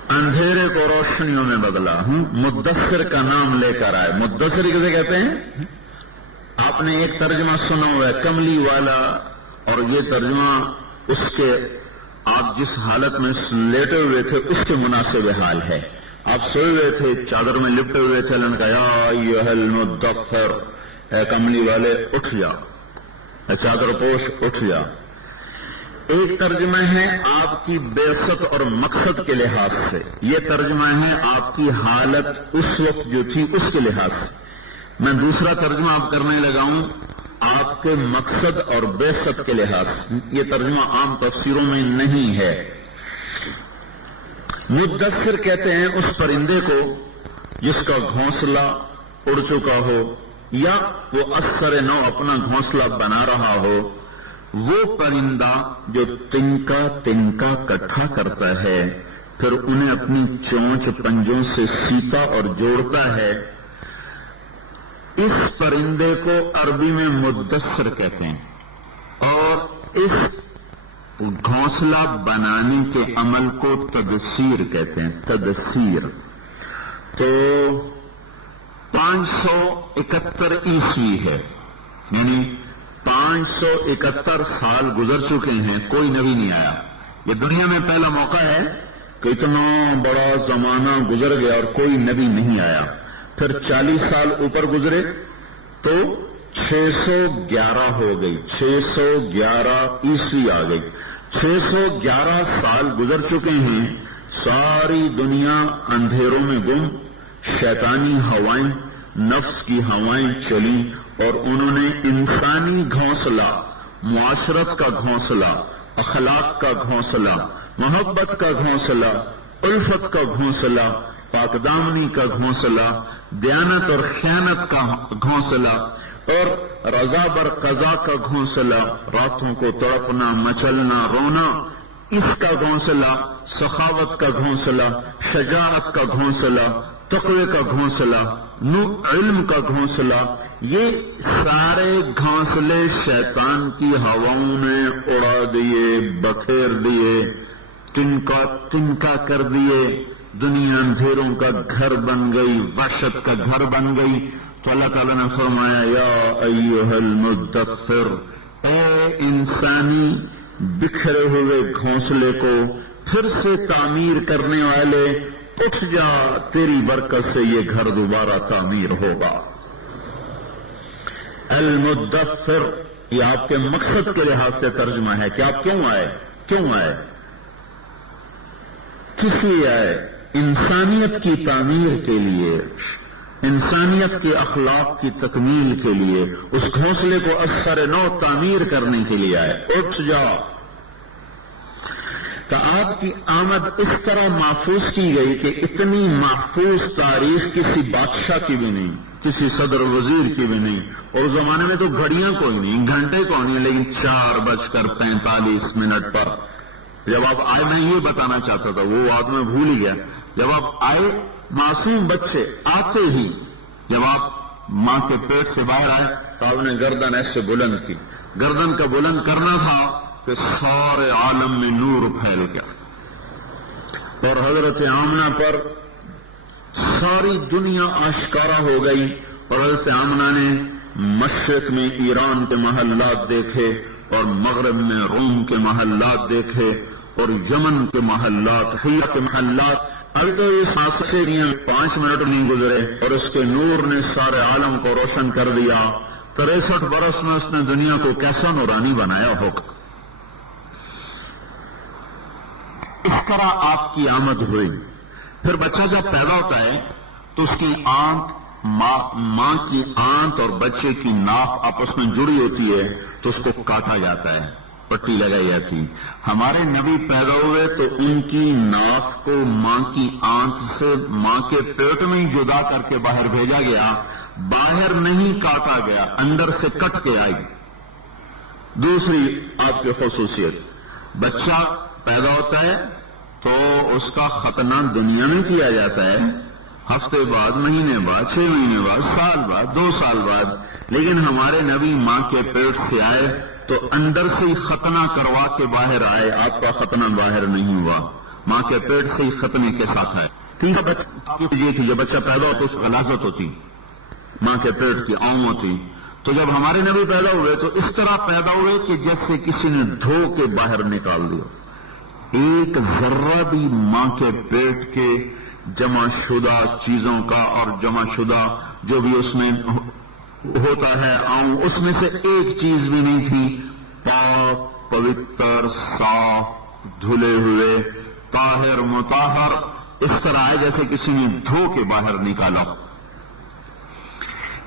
اندھیرے کو روشنیوں میں بدلا ہوں. مدثر کا نام لے کر آئے. مدثر کسے کہتے ہیں؟ آپ نے ایک ترجمہ سنا ہوا ہے کملی والا، اور یہ ترجمہ اس کے آپ جس حالت میں لیٹے ہوئے تھے اس کے مناسب حال ہے. آپ سوئے ہوئے تھے، چادر میں لپٹے ہوئے تھے، اللہ نے کہا یا ایھا المدثر، اے کملی والے اٹھ جا، اے چادر پوش اٹھ جا. ایک ترجمہ ہے آپ کی بعثت اور مقصد کے لحاظ سے، یہ ترجمہ ہے آپ کی حالت اس وقت جو تھی اس کے لحاظ سے. میں دوسرا ترجمہ آپ کرنے لگا ہوں آپ کے مقصد اور بعثت کے لحاظ سے. یہ ترجمہ عام تفسیروں میں نہیں ہے. مدثر کہتے ہیں اس پرندے کو جس کا گھونسلہ اڑ چکا ہو یا وہ اثر نو اپنا گھونسلہ بنا رہا ہو، وہ پرندہ جو تنکا تنکا کٹھا کرتا ہے پھر انہیں اپنی چونچ پنجوں سے سیتا اور جوڑتا ہے، اس پرندے کو عربی میں مدثر کہتے ہیں. اور اس گھونسلہ بنانے کے عمل کو تدثیر کہتے ہیں. تدثیر. تو 571 عیسوی ہے، یعنی 571 سال گزر چکے ہیں، کوئی نبی نہیں آیا. یہ دنیا میں پہلا موقع ہے کہ اتنا بڑا زمانہ گزر گیا اور کوئی نبی نہیں آیا. پھر 40 سال اوپر گزرے تو 611 ہو گئی، 611 عیسوی آ گئی. 611 سال گزر چکے ہیں، ساری دنیا اندھیروں میں گم، شیطانی ہوائیں، نفس کی ہوائیں چلیں اور انہوں نے انسانی گھونسلہ، معاشرت کا گھونسلہ، اخلاق کا گھونسلہ، محبت کا گھونسلہ، الفت کا گھونسلہ، پاک دامنی کا گھونسلہ، دیانت اور خیانت کا گھونسلہ اور رضا بر قضا کا گھونسلہ، راتوں کو تڑپنا، مچلنا، رونا، اس کا گھونسلہ، سخاوت کا گھونسلہ، شجاعت کا گھونسلہ، تقوی کا گھونسلہ، علم کا گھونسلہ، یہ سارے گھونسلے شیطان کی ہواؤں نے اڑا دیے، بکھیر دیے، تنکا تنکا کر دیے. دنیا اندھیروں کا گھر بن گئی، وحشت کا گھر بن گئی. تو اللہ تعالیٰ نے فرمایا یا ایھا المدثر، اے انسانی بکھرے ہوئے گھونسلے کو پھر سے تعمیر کرنے والے، اٹھ جا، تیری برکت سے یہ گھر دوبارہ تعمیر ہوگا. المدثر یہ آپ کے مقصد کے لحاظ سے ترجمہ ہے کہ آپ کیوں آئے، کیوں آئے، کس لیے آئے؟ انسانیت کی تعمیر کے لیے، انسانیت کے اخلاق کی تکمیل کے لیے، اس گھونسلے کو اثر نو تعمیر کرنے کے لیے آئے. اٹھ جا. تو آپ کی آمد اس طرح محفوظ کی گئی کہ اتنی محفوظ تاریخ کسی بادشاہ کی بھی نہیں، کسی صدر وزیر کی بھی نہیں. اور اس زمانے میں تو گھڑیاں کوئی نہیں، گھنٹے کوئی نہیں، لیکن 4:45 پر جب آپ آئے، میں یہ بتانا چاہتا تھا، وہ بات میں بھول ہی گیا. جب آپ آئے، معصوم بچے آتے ہی جب آپ ماں کے پیٹ سے باہر آئے تو آپ نے گردن ایسے بلند کی. گردن کا بلند کرنا تھا کہ سارے عالم میں نور پھیل گیا اور حضرت آمنہ پر ساری دنیا آشکارا ہو گئی. اور حضرت آمنہ نے مشرق میں ایران کے محلات دیکھے اور مغرب میں روم کے محلات دیکھے اور یمن کے محلات، حیرہ کے محلات. ابھی تو یہ 5 منٹ نہیں گزرے اور اس کے نور نے سارے عالم کو روشن کر دیا. 63 برس میں اس نے دنیا کو کیسا نورانی بنایا ہوگا. اس طرح آپ کی آمد ہوئی. پھر بچہ جب پیدا ہوتا ہے تو اس کی آنت، ماں کی آنت اور بچے کی ناک آپس میں جڑی ہوتی ہے تو اس کو کاٹا جاتا ہے. پٹی لگائی جاتی. ہمارے نبی پیدا ہوئے تو ان کی ناک کو ماں کی آنت سے ماں کے پیٹ میں ہی جدا کر کے باہر بھیجا گیا، باہر نہیں کاٹا گیا، اندر سے کٹ کے آئی. دوسری آپ کی خصوصیت، بچہ پیدا ہوتا ہے تو اس کا ختنہ دنیا میں کیا جاتا ہے، ہفتے بعد، مہینے بعد، 6 مہینے بعد، سال بعد، 2 سال بعد. لیکن ہمارے نبی ماں کے پیٹ سے آئے تو اندر سے ہی ختنہ کروا کے باہر آئے. آپ کا ختنہ باہر نہیں ہوا، ماں کے پیٹ سے ہی ختنے کے ساتھ آئے. تیسرا بچہ یہ تھی، جب بچہ پیدا ہوتا اس کو غلاظت ہوتی، ماں کے پیٹ کی آؤں ہوتی. تو جب ہمارے نبی پیدا ہوئے تو اس طرح پیدا ہوئے کہ جیسے کسی نے دھو کے باہر نکال دیا. ایک ذرہ بھی ماں کے پیٹ کے جمع شدہ چیزوں کا اور جمع شدہ جو بھی اس میں ہوتا ہے آؤں، اس میں سے ایک چیز بھی نہیں تھی. پاک، پوتر، صاف، دھلے ہوئے، طاہر، مطہر، اس طرح ہے جیسے کسی نے دھو کے باہر نکالا.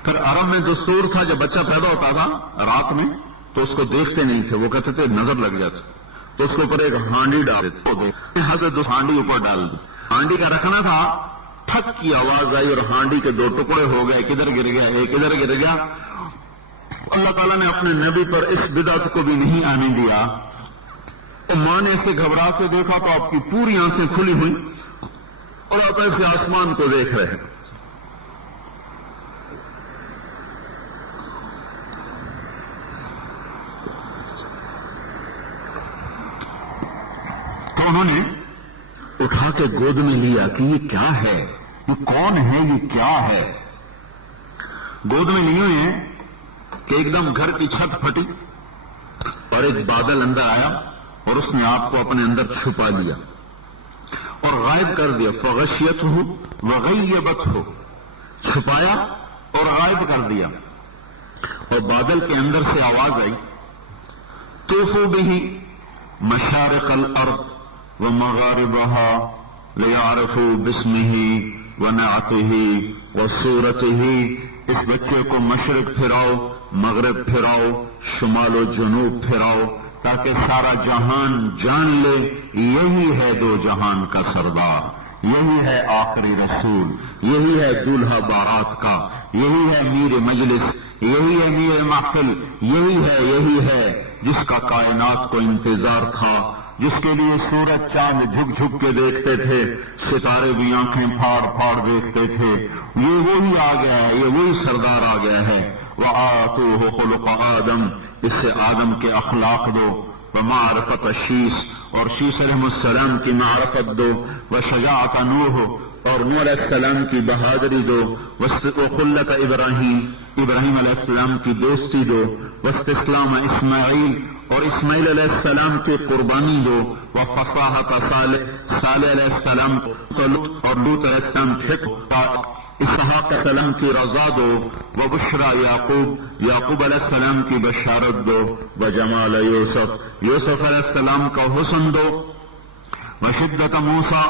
پھر عرب میں دستور تھا جب بچہ پیدا ہوتا تھا رات میں تو اس کو دیکھتے نہیں تھے، وہ کہتے تھے نظر لگ جاتی، تو اس کے اوپر ایک ہانڈی ڈال دیتے، ہانڈی اوپر ڈال دی. ہانڈی کا رکھنا تھا، ٹھک کی آواز آئی اور ہانڈی کے 2 ٹکڑے ہو گئے، کدھر گر گیا، ایک ادھر گر گیا. اللہ تعالیٰ نے اپنے نبی پر اس بدعت کو بھی نہیں آنے دیا. اور ماں نے اسے گھبرا کے دیکھا تو آپ کی پوری آنکھیں کھلی ہوئی اور آپ ایسے آسمان کو دیکھ رہے ہیں. تو انہوں نے اٹھا کے گود میں لیا کہ یہ کیا ہے، یہ کون ہے، یہ کیا ہے. گود میں لیے ہوئے ہیں کہ ایک دم گھر کی چھت پھٹی اور ایک بادل اندر آیا اور اس نے آپ کو اپنے اندر چھپا لیا اور غائب کر دیا. فغشیت ہو وغیبت ہو، چھپایا اور غائب کر دیا. اور بادل کے اندر سے آواز آئی، طوفوا بہ مشارق الارض ومغاربها لیعرفوا باسمہ ونعتہ وصورتہ. اس بچے کو مشرق پھراؤ، مغرب پھراؤ، شمال و جنوب پھراؤ تاکہ سارا جہان جان لے یہی ہے 2 جہان کا سردار، یہی ہے آخری رسول، یہی ہے دولہا بارات کا، یہی ہے میر مجلس، یہی ہے میر محفل، یہی ہے جس کا کائنات کو انتظار تھا، جس کے لیے سورج چاند جھک جھک کے دیکھتے تھے، ستارے بھی آنکھیں پھاڑ پھاڑ دیکھتے تھے. یہ وہی آ گیا ہے، یہ وہی سردار آ گیا ہے. وآتوہ خلق آدم، اس سے آدم کے اخلاق دو. ومعرفت شیس، اور شیس علیہ السلام کی معرفت دو. وشجاعت نوح، اور نوح علیہ السلام کی بہادری دو. وخلت ابراہیم علیہ السلام کی دوستی دو. واستسلام اسماعیل، اور اسماعیل علیہ السلام کی قربانی دو. وفصاحت صالح علیہ السلام اور لوط علیہ السلام اسحاق علیہ السلام کی رضا دو. وبشرا یعقوب علیہ السلام کی بشارت دو. وجمال یوسف علیہ السلام کا حسن دو. وشدت موسیٰ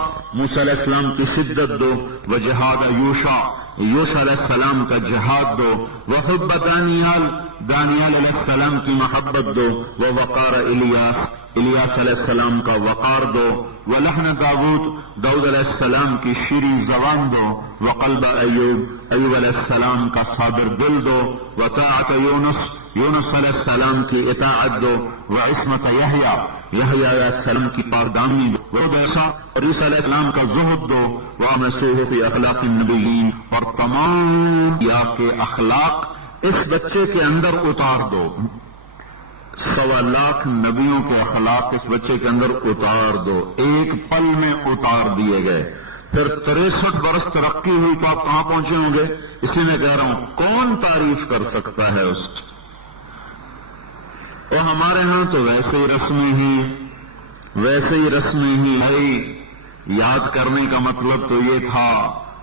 علیہ السلام کی شدت دو. وجہاد یوشع علیہ السلام کا جہاد دو. وحب دانیال علیہ السلام کی محبت دو. ووقار الیاس علیہ السلام کا وقار دو. ولحن داؤد علیہ السلام کی شیریں زبان دو. وقلب ایوب علیہ السلام کا صابر دل دو. وطاعت یونس علیہ السلام کی اطاعت دو. وعصمت یحییٰ علیہ السلام کی پاکدامنی دو. اور عیسیٰ علیہ السلام کا زہد دو. وامسوہ فی اخلاق النبیین، اور تمام یا کے اخلاق اس بچے کے اندر اتار دو. 1.25 لاکھ نبیوں کے اخلاق اس بچے کے اندر اتار دو. ایک پل میں اتار دیے گئے. پھر 63 برس ترقی ہوئی تو آپ کہاں پہنچے ہوں گے؟ اس لیے میں کہہ رہا ہوں کون تعریف کر سکتا ہے اس کی. اور ہمارے ہاں تو ویسے ہی رسمی ہی یاد کرنے کا مطلب تو یہ تھا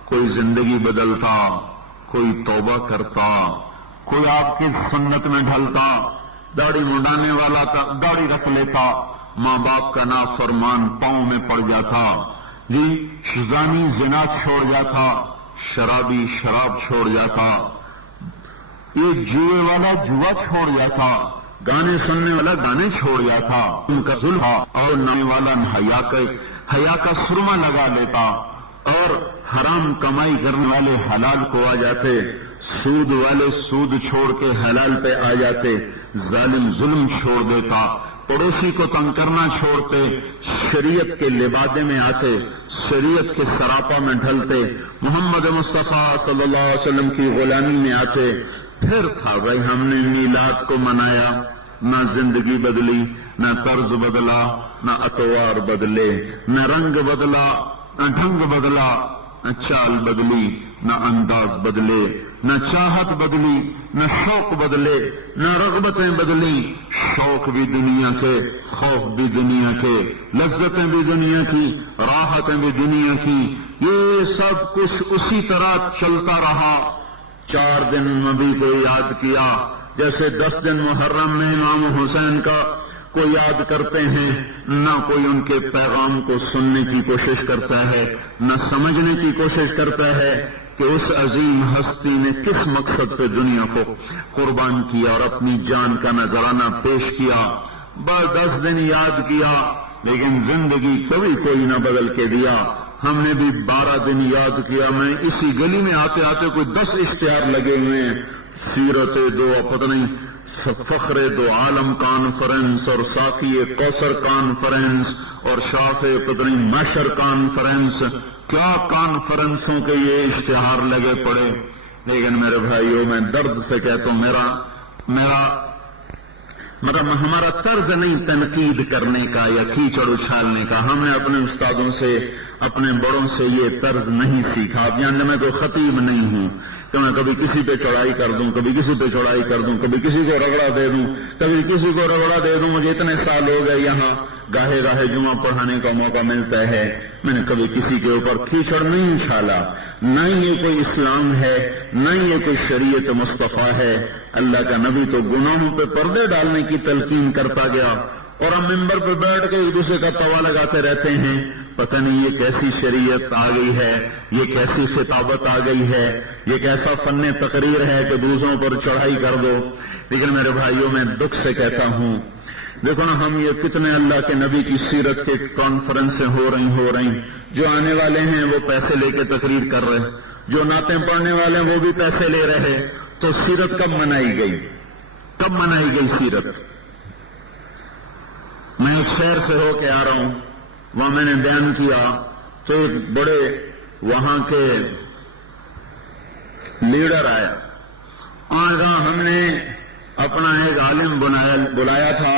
کوئی زندگی بدلتا، کوئی توبہ کرتا، کوئی آپ کی سنت میں ڈھلتا، داڑھی منڈانے والا تھا داڑھی رکھ لیتا، ماں باپ کا نافرمان پاؤں میں پڑ جاتا، جی زانی زنا چھوڑ جاتا، شرابی شراب چھوڑ جاتا، یہ جوئے والا جوا چھوڑ جاتا، گانے سننے والا گانے چھوڑ گیا تھا، ان کا ظلم اور نانے والا حیا کا سرما لگا لیتا، اور حرام کمائی کرنے والے حلال کو آ جاتے، سود والے سود چھوڑ کے حلال پہ آ جاتے، ظالم ظلم چھوڑ دیتا، پڑوسی کو تنگ کرنا چھوڑتے، شریعت کے لبادے میں آتے، شریعت کے سراپا میں ڈھلتے، محمد مصطفیٰ صلی اللہ علیہ وسلم کی غلامی میں آتے۔ پھر تھا بھائی ہم نے میلاد کو منایا، نہ زندگی بدلی، نہ طرز بدلا، نہ اطوار بدلے، نہ رنگ بدلا، نہ ڈھنگ بدلا، نہ چال بدلی، نہ انداز بدلے، نہ چاہت بدلی، نہ شوق بدلے، نہ رغبتیں بدلی، شوق بھی دنیا کے، خوف بھی دنیا کے، لذتیں بھی دنیا کی، راحتیں بھی دنیا کی، یہ سب کچھ اسی طرح چلتا رہا۔ 4 دن نبی کو یاد کیا، جیسے 10 دن محرم میں امام حسین کا کو یاد کرتے ہیں، نہ کوئی ان کے پیغام کو سننے کی کوشش کرتا ہے، نہ سمجھنے کی کوشش کرتا ہے کہ اس عظیم ہستی نے کس مقصد پہ دنیا کو قربان کیا اور اپنی جان کا نذرانہ پیش کیا۔ بس 10 دن یاد کیا، لیکن زندگی کبھی کوئی نہ بدل کے دیا۔ ہم نے بھی 12 دن یاد کیا۔ میں اسی گلی میں آتے آتے کوئی 10 اشتہار لگے ہوئے ہیں، سیرت دو پتہ نہیں فخر دو عالم کانفرنس اور ساقی کوثر کانفرنس اور شاف پتہ نہیں معاشر کانفرنس، کیا کانفرنسوں کے یہ اشتہار لگے پڑے۔ لیکن میرے بھائیوں میں درد سے کہتا ہوں، ہمارا طرز نہیں تنقید کرنے کا یا کیچڑ اچھالنے کا۔ ہم نے اپنے استادوں سے، اپنے بڑوں سے یہ طرز نہیں سیکھا۔ اب جانتے میں کوئی خطیب نہیں ہوں کہ میں کبھی کسی پہ چڑھائی کر دوں، کبھی کسی پہ چڑھائی کر دوں، کبھی کسی کو رگڑا دے دوں، کبھی کسی کو رگڑا دے دوں۔ مجھے اتنے سال ہو گئے یہاں گاہے گاہے جمعہ پڑھانے کا موقع ملتا ہے، میں نے کبھی کسی کے اوپر کیچڑ نہیں اچھالا۔ نہ یہ کوئی اسلام ہے، نہ یہ کوئی شریعت مصطفیٰ ہے۔ اللہ کا نبی تو گناہوں پہ پردے ڈالنے کی تلقین کرتا گیا، اور ہم ممبر پہ بیٹھ کے ایک دوسرے کا توا لگاتے رہتے ہیں۔ پتہ نہیں یہ کیسی شریعت آ گئی ہے، یہ کیسی خطابت آ گئی ہے، یہ کیسا فن تقریر ہے کہ دوسروں پر چڑھائی کر دو۔ لیکن میرے بھائیوں میں دکھ سے کہتا ہوں، دیکھو نا ہم یہ کتنے اللہ کے نبی کی سیرت کے کانفرنسیں ہو رہی، جو آنے والے ہیں وہ پیسے لے کے تقریر کر رہے، جو نعتیں پڑھنے والے ہیں وہ بھی پیسے لے رہے۔ تو سیرت کب منائی گئی سیرت؟ میں ایک شہر سے ہو کے آ رہا ہوں، وہاں میں نے بیان کیا تو ایک بڑے وہاں کے لیڈر آیا، ہم نے اپنا ایک عالم بلایا تھا،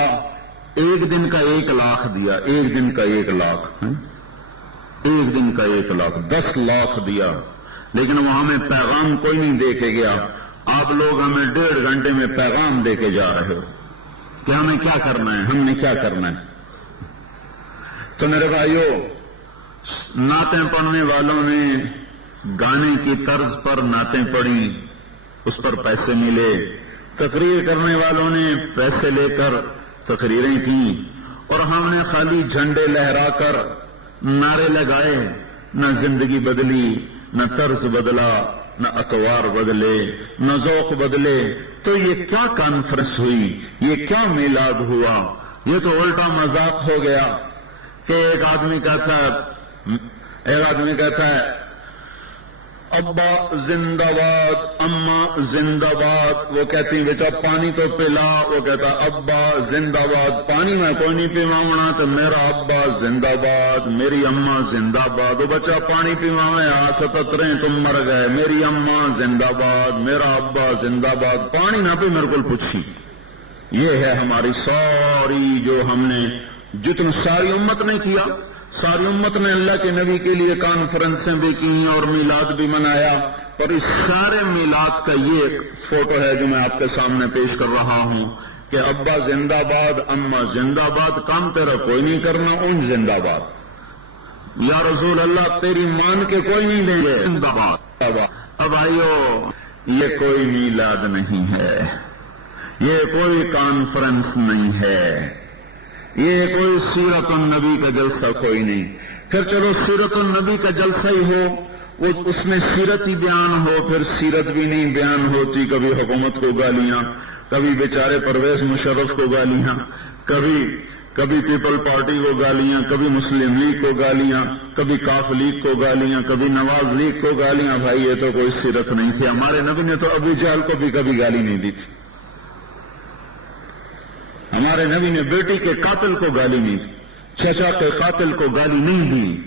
1 دن کا 1 لاکھ دیا، 1 دن کا 1 لاکھ، 1 دن کا 1 لاکھ، 10 لاکھ دیا، لیکن وہ ہمیں پیغام کوئی نہیں دے کے گیا۔ آپ لوگ ہمیں 1.5 گھنٹے میں پیغام دے کے جا رہے ہو کہ ہمیں کیا کرنا ہے، ہم نے کیا کرنا ہے۔ تو میرے بھائیوں، نعتیں پڑھنے والوں نے گانے کی طرز پر نعتیں پڑھی، اس پر پیسے ملے، تقریر کرنے والوں نے پیسے لے کر تقریریں کی، اور ہم نے خالی جھنڈے لہرا کر نعرے لگائے، نہ زندگی بدلی، نہ طرز بدلا، نہ اطوار بدلے، نہ ذوق بدلے۔ تو یہ کیا کانفرنس ہوئی، یہ کیا میلاد ہوا؟ یہ تو الٹا مذاق ہو گیا کہ ایک آدمی کہتا ہے ابا زندہ باد، اماں زندہ باد۔ وہ کہتی بیٹا پانی تو پلا، وہ کہتا ابا زندہ باد، پانی میں کوئی نہیں پیواونا تو میرا ابا زندہ باد، میری اماں زندہ باد۔ وہ بچہ پانی پیواوے، 77 تم مر گئے، میری اماں زندہ باد، میرا ابا زندہ باد، پانی نہ پی میرے کو پوچھی۔ یہ ہے ہماری ساری، جو ہم نے جتن ساری امت نے کیا، ساری امت نے اللہ کے نبی کے لیے کانفرنسیں بھی کی اور میلاد بھی منایا، اور اس سارے میلاد کا یہ ایک فوٹو ہے جو میں آپ کے سامنے پیش کر رہا ہوں کہ ابا زندہ باد، اماں زندہ باد، کام تیرا کوئی نہیں کرنا، ان زندہ باد۔ یا رسول اللہ تیری مان کے کوئی نہیں دیں گے، زندہ باد۔ اب آئیو، یہ کوئی میلاد نہیں ہے، یہ کوئی کانفرنس نہیں ہے، یہ کوئی سیرت النبی کا جلسہ کوئی نہیں۔ پھر چلو سیرت النبی کا جلسہ ہی ہو، وہ اس میں سیرت ہی بیان ہو، پھر سیرت بھی نہیں بیان ہوتی، کبھی حکومت کو گالیاں، کبھی بیچارے پرویز مشرف کو گالیاں، کبھی پیپل پارٹی کو گالیاں، کبھی مسلم لیگ کو گالیاں، کبھی کاف لیگ کو گالیاں، کبھی نواز لیگ کو گالیاں. بھائی یہ تو کوئی سیرت نہیں تھی. ہمارے نبی نے تو ابو جہل کو بھی کبھی گالی نہیں دی تھی. ہمارے نبی نے بیٹی کے قاتل کو گالی نہیں دی، چچا کے قاتل کو گالی نہیں دی.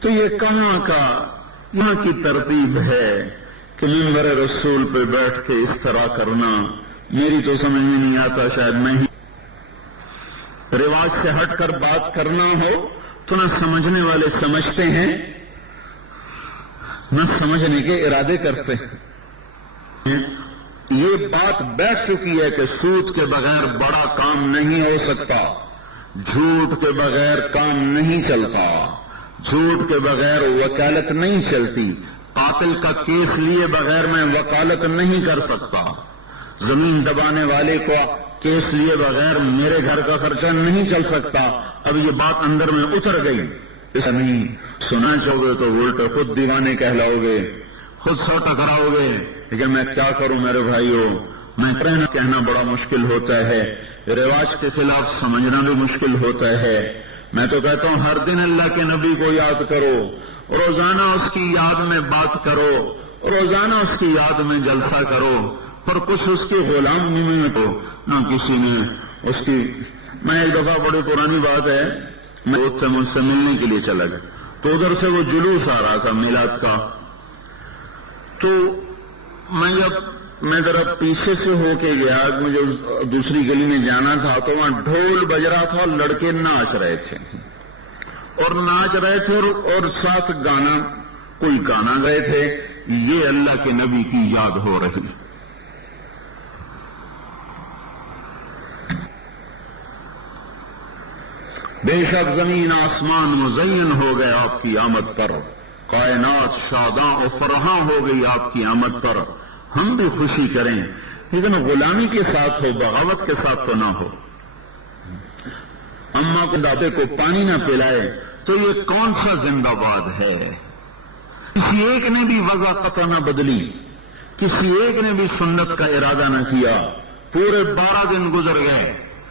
تو یہ کہاں کا یہاں کی ترتیب ہے کہ منبر رسول پہ بیٹھ کے اس طرح کرنا؟ میری تو سمجھ میں نہیں آتا. شاید میں ہی رواج سے ہٹ کر بات کرنا ہو تو نہ سمجھنے والے سمجھتے ہیں نہ سمجھنے کے ارادے کرتے ہیں. یہ بات بیٹھ چکی ہے کہ سود کے بغیر بڑا کام نہیں ہو سکتا، جھوٹ کے بغیر کام نہیں چلتا، جھوٹ کے بغیر وکالت نہیں چلتی، قاتل کا کیس لیے بغیر میں وکالت نہیں کر سکتا، زمین دبانے والے کو کیس لیے بغیر میرے گھر کا خرچہ نہیں چل سکتا. اب یہ بات اندر میں اتر گئی. ایسا نہیں سنا چاہو گے تو الٹا خود دیوانے کہلاؤ گے، خود سو ٹکراؤ گے. لیکن میں کیا کروں میرے بھائیوں، میں کہنا بڑا مشکل ہوتا ہے، رواج کے خلاف سمجھنا بھی مشکل ہوتا ہے. میں تو کہتا ہوں ہر دن اللہ کے نبی کو یاد کرو، روزانہ اس کی یاد میں بات کرو، روزانہ اس کی یاد میں جلسہ کرو، اور کچھ اس کی غلامی میں تو نہ کسی نے اس کی. میں ایک دفعہ بڑی پرانی بات ہے، میں اس سے مجھ سے ملنے کے لیے چلا گیا تو ادھر سے وہ جلوس آ رہا تھا میلاد کا. تو میں ذرا پیچھے سے ہو کے گیا، مجھے دوسری گلی میں جانا تھا تو وہاں ڈھول بج رہا تھا اور لڑکے ناچ رہے تھے اور ساتھ کوئی گانا گئے تھے. یہ اللہ کے نبی کی یاد ہو رہی. بے شک زمین آسمان مزین ہو گئے آپ کی آمد پر، کائنات شاداں و فرحاں ہو گئی آپ کی آمد پر. ہم بھی خوشی کریں لیکن غلامی کے ساتھ ہو، بغاوت کے ساتھ تو نہ ہو. اماں کو داتے کو پانی نہ پلائے تو یہ کون سا زندہ باد ہے؟ کسی ایک نے بھی وضع قطع نہ بدلی، کسی ایک نے بھی سنت کا ارادہ نہ کیا. پورے 12 دن گزر گئے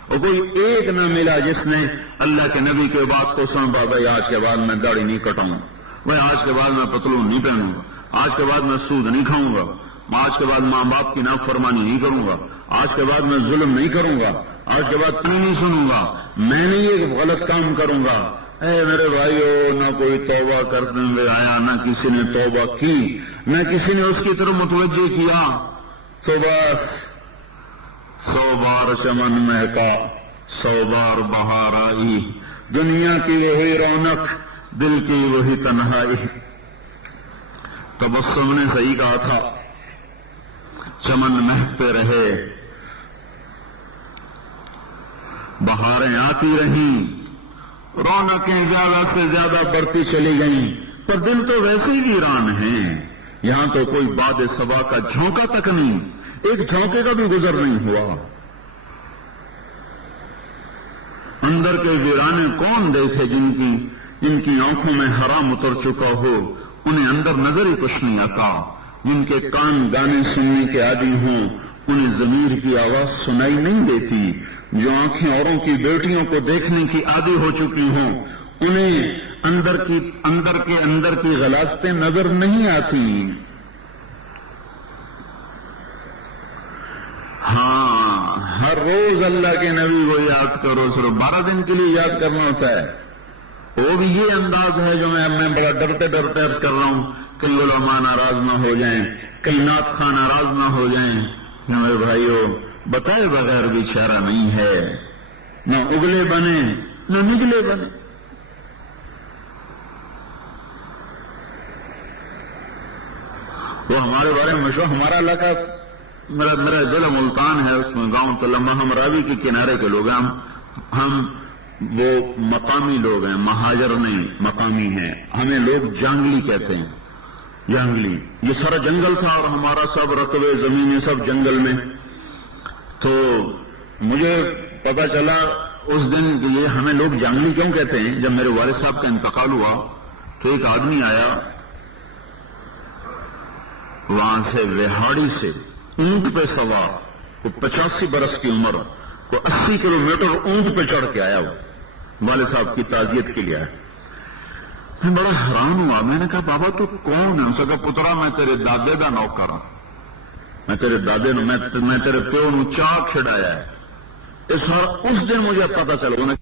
اور کوئی ایک نہ ملا جس نے اللہ کے نبی کے بات کو سنبھا. بھائی آج کے بعد میں داڑھی نہیں کٹاؤں، بھائی آج کے بعد میں پتلون نہیں پہنوں گا، آج کے بعد میں سود نہیں کھاؤں گا، آج کے بعد ماں باپ کی نافرمانی نہیں کروں گا، آج کے بعد میں ظلم نہیں کروں گا، آج کے بعد نہیں سنوں گا، میں نہیں یہ غلط کام کروں گا. اے میرے بھائیو، نہ کوئی توبہ کرنے ہوئے آیا، نہ کسی نے توبہ کی، نہ کسی نے اس کی طرف متوجہ کیا. تو بس 100 بار چمن مہکا، 100 بار بہار آئی، دنیا کی وہی رونق، دل کی وہی تنہائی. تبسم نے صحیح کہا تھا، چمن مہکتے رہے، بہاریں آتی رہیں، رونقیں زیادہ سے زیادہ بڑھتی چلی گئیں، پر دل تو ویسے ہی ویران ہیں. یہاں تو کوئی باد صبا کا جھونکا تک نہیں، ایک جھونکے کا بھی گزر نہیں ہوا. اندر کے ویرانے کون دیکھے جن کی آنکھوں میں حرام اتر چکا ہو، انہیں اندر نظر ہی کچھ نہیں آتا. جن کے کان گانے سننے کے عادی ہوں، انہیں ضمیر کی آواز سنائی نہیں دیتی. جو آنکھیں اوروں کی بیٹیوں کو دیکھنے کی عادی ہو چکی ہوں، انہیں اندر کی غلاظتیں نظر نہیں آتی. ہاں، ہر روز اللہ کے نبی کو یاد کرو، صرف 12 دن کے لیے یاد کرنا ہوتا ہے. وہ بھی یہ انداز ہے جو میں بڑا ڈرتے عرض کر رہا ہوں، کہیں علماء ناراض نہ ہو جائیں، کہیں نعت خواہ ناراض نہ ہو جائیں. میرے بھائیو، بتائے بغیر بھی چارہ نہیں ہے، نہ اگلے بنے نہ نگلے بنے. وہ ہمارے بارے میں مشہور، ہمارا علاقہ، میرا ضلع ملتان ہے، اس میں گاؤں تلمہ، ہم راوی کے کنارے کے لوگ ہیں. ہم وہ مقامی لوگ ہیں، مہاجر نہیں، مقامی ہیں. ہمیں لوگ جانگلی کہتے ہیں. جانگلی یہ سارا جنگل تھا اور ہمارا سب رقبے زمینیں سب جنگل میں. تو مجھے پتا چلا اس دن کہ یہ ہمیں لوگ جانگلی کیوں کہتے ہیں. جب میرے والد صاحب کا انتقال ہوا تو ایک آدمی آیا وہاں سے وہاڑی سے اونٹ پہ سوار، کو 85 برس کی عمر، کو 80 کلومیٹر اونٹ پہ چڑھ کے آیا، وہ والد صاحب کی تعزیت کے لیے آیا۔ میں بڑا حیران ہوا، میں نے کہا بابا تو کون ہے؟ اس نے کہا پترا میں تیرے دادے دا نوکر ہوں، میں تیرے دادے میں تیرے پیو نو چاہ کھڑایا ہے۔ اس دن مجھے پتا چلا